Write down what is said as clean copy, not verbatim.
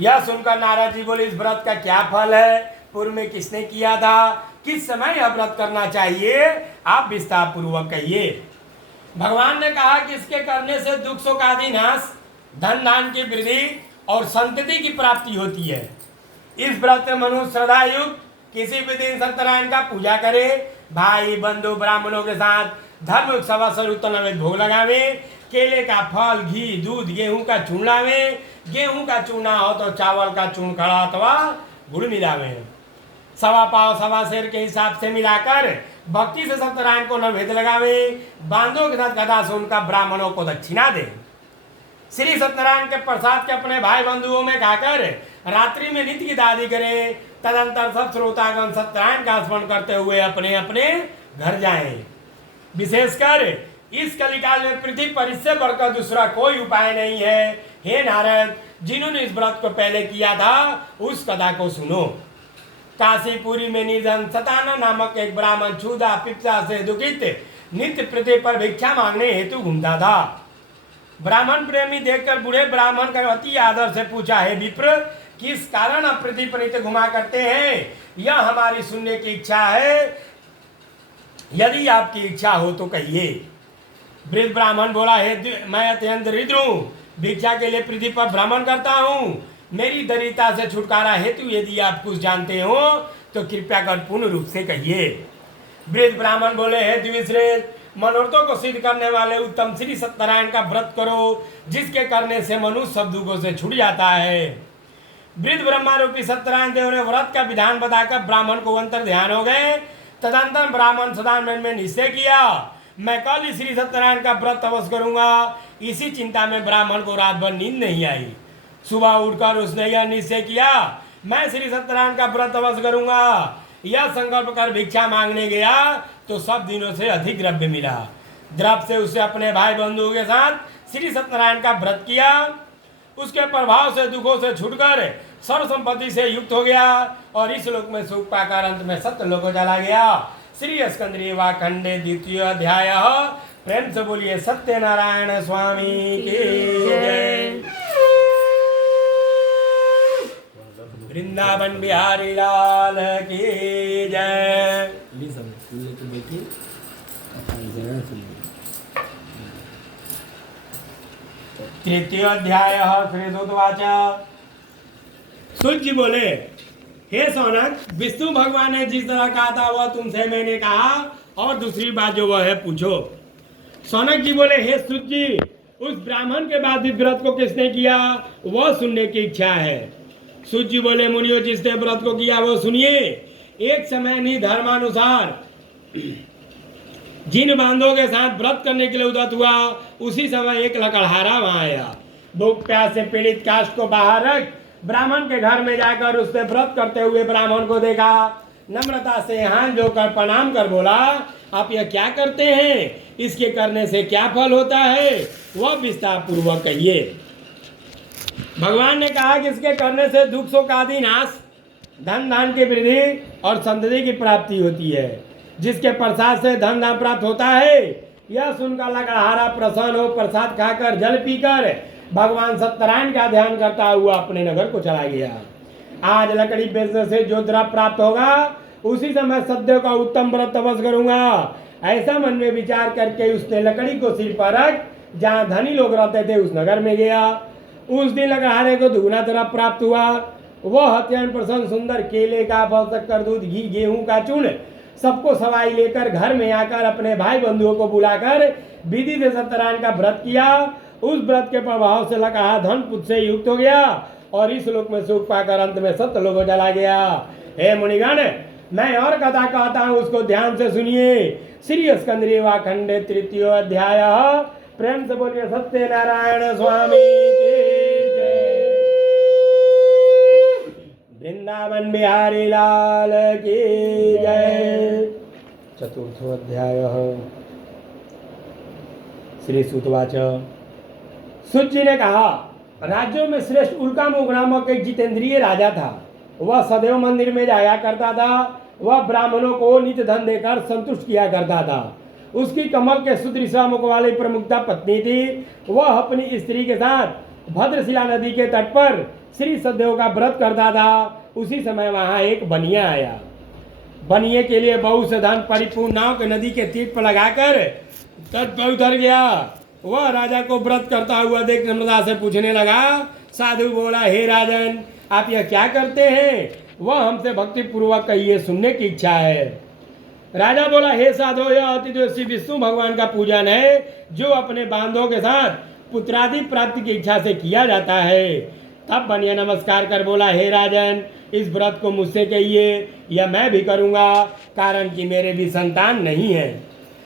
यह सुनकर नारद जी बोले, इस व्रत का क्या फल है, पूर्व में किसने किया था, किस समय यह व्रत करना चाहिए, आप विस्तार पूर्वक कहिए। भगवान ने कहा कि इसके करने से दुख शोक आदि नाश, धन धान की वृद्धि और संतति की प्राप्ति होती है। इस व्रत में मनुष्य श्रद्धा युक्त किसी भी दिन सत्यनारायण का पूजा करे, भाई बंधु ब्राह्मणों के साथ धर्म सभा स्वरूप नैवेद्य भोग लगावे, केले का फल, घी, दूध, गेहूं का चूर्ण लावे, गेहूं का चूना हो तो चावल का चूर्ण खड़ा अथवा गुड़ मिलावे, सवा पाव सवा शेर के हिसाब से मिलाकर भक्ति से सत्यनारायण को नैवेद्य लगावे, बांधों के साथ गदा से उनका ब्राह्मणों को दक्षिणा दे। श्री सत्यनारायण के प्रसाद के अपने भाई बंधुओं में खाकर रात्रि में नित्य की दादी करे। तदंतर सब श्रोतागण सत्यनारायण का स्मरण करते हुए अपने अपने घर जाएं। विशेषकर इस कलिकाल में पृथ्वी पर इससे बढ़कर दूसरा कोई उपाय नहीं है। हे नारद, जिन्होंने इस व्रत को पहले किया था उस कथा को सुनो। काशीपुरी में निर्धन सताना नामक एक ब्राह्मण क्षुधा पिप्सा से दुखित नित्य पृथ्वी पर भिक्षा मांगने हेतु घूमता था। ब्राह्मण प्रेमी देखकर बूढ़े ब्राह्मण का अति आदर से पूछा, है विप्र, किस कारण आप पृथ्वी पर नित्य घुमा करते हैं, यह हमारी सुनने की इच्छा है, यदि आपकी इच्छा हो तो कहिए। वृद्ध ब्राह्मण बोला, है मैं अत्यंत दरिद्र हूँ, भिक्षा के लिए पृथ्वी पर भ्रमण करता हूँ, मेरी दरिद्रता से छुटकारा हेतु यदि आप कुछ जानते हो तो कृपया कर पूर्ण रूप से कहिए। वृद्ध ब्राह्मण बोले, है द्विश्रेष्ठ, मनोरथों को सिद्ध करने वाले उत्तम श्री सत्यनारायण का व्रत करो, जिसके करने से मनुष्य सब दुखों से छूट जाता है। वृद्ध ब्रह्मा रूपी सत्यनारायण देव ने व्रत का विधान बताकर ब्राह्मण को अंतर ध्यान हो गए। तदंतर ब्राह्मण सदानंद में निश्चय किया, मैं कल ही श्री सत्यनारायण का व्रत अवश्य करूंगा। इसी चिंता में ब्राह्मण को रात भर नींद नहीं आई। सुबह उठकर उसने यह निश्चय किया, मैं श्री सत्यनारायण का व्रत अवश्य करूंगा। यह संकल्प कर भिक्षा मांगने गया तो सब दिनों से अधिक द्रव्य मिला। द्रव्य से उसे अपने भाई बंधुओं के साथ श्री सत्यनारायण का व्रत किया। उसके प्रभाव से दुखों से छूटकर सर्व संपत्ति से युक्त हो गया और इस लोक में सुख पाकर अंत में सत्य लोक को चला गया। श्री स्कंदरी वा खंडे द्वितीय अध्याय। प्रेम से बोलिए सत्यनारायण स्वामी की जय। वृंदावन बिहारी लाल की जय। तृतीय अध्याय। श्री सुतवाच। सूत जी बोले, हे सौनक, विष्णु भगवान ने जिस तरह कहा था वह तुमसे मैंने कहा, और दूसरी बात जो वह है पूछो। सौनक जी बोले, हे सूत जी, उस ब्राह्मण के बाद इस व्रत को किसने किया वह सुनने की इच्छा है। सूत जी बोले, मुनियो, जिसने व्रत को किया वो सुनिए। एक समय नहीं धर्मानुसार जिन बांधों के साथ व्रत करने के लिए उदत हुआ, उसी समय एक लकड़हारा वहां आया। भूख प्यास से पीड़ित काष्ठ को बाहर रख ब्राह्मण के घर में जाकर उसने व्रत करते हुए ब्राह्मण को देखा। नम्रता से हाथ जोकर प्रणाम कर बोला, आप यह क्या करते हैं, इसके करने से क्या फल होता है, वह विस्तार पूर्वक कहिए। भगवान ने कहा कि इसके करने से दुख शोक आदि नाश, धन धान की वृद्धि और संतति की प्राप्ति होती है, जिसके प्रसाद से धन धान प्राप्त होता है। यह सुनकर लकड़हारा प्रसन्न हो प्रसाद खाकर जल पीकर भगवान सत्यनारायण का ध्यान करता हुआ अपने नगर को चला गया। आज लकड़ी बेचने से जो द्रव्य प्राप्त होगा उसी समय सद्य का उत्तम व्रत अवश्य करूंगा, ऐसा मन में विचार करके उसने लकड़ी को सिर पर रख जहाँ धनी लोग रहते थे उस नगर में गया। उस दिन लकड़हारे को दुगना द्रव्य प्राप्त हुआ। वह अत्यंत प्रसन्न सुंदर केले का फल, शक्कर, दूध, घी, गेहूं का चूर्ण सबको सवाई लेकर घर में आकर अपने भाई बंधुओं को बुलाकर विधि से सत्यनारायण का व्रत किया। उस व्रत के प्रभाव से लकड़हारा धन पुत्र से युक्त हो गया और इस लोक में सुख पाकर अंत में सत्य लोक चला गया। हे मुनिगण, मैं और कथा कहता हूँ, उसको ध्यान से सुनिए। श्री स्कंदरी वा खंडे तृतीय अध्याय। प्रेम से बोलिए सत्यनारायण स्वामी की जय। वृंदावन बिहारी लाल की जय। चतुर्थ अध्याय। श्री सुतवाच। सूत जी ने कहा, राज्यों में श्रेष्ठ उल्कामुख नामक एक जितेंद्रिय राजा था। वह सदैव मंदिर में जाया करता था। वह ब्राह्मणों को नित्य धन देकर संतुष्ट किया करता था। उसकी कमल के सुदृढ़ मुख वाली प्रमुखता पत्नी थी। वह अपनी स्त्री के साथ भद्रशिला नदी के तट पर श्री सदेव का व्रत करता था। उसी समय वहाँ एक बनिया आया। बनिए के लिए बहुत से धन परिपूर्ण नाव के नदी के तीर पर लगाकर तट पर उतर गया। वह राजा को व्रत करता हुआ देख नम्रता से पूछने लगा। साधु बोला, हे राजन, आप यह क्या करते हैं? वह हमसे भक्ति पूर्वक कहिए, सुनने की इच्छा है। राजा बोला, हे साधु, यह अति श्री विष्णु भगवान का पूजन है, जो अपने बांधों के साथ पुत्रादि प्राप्ति की इच्छा से किया जाता है। तब बनिया नमस्कार कर बोला, हे राजन, इस व्रत को मुझसे कहिए, यह मैं भी करूँगा, कारण कि मेरे भी संतान नहीं है।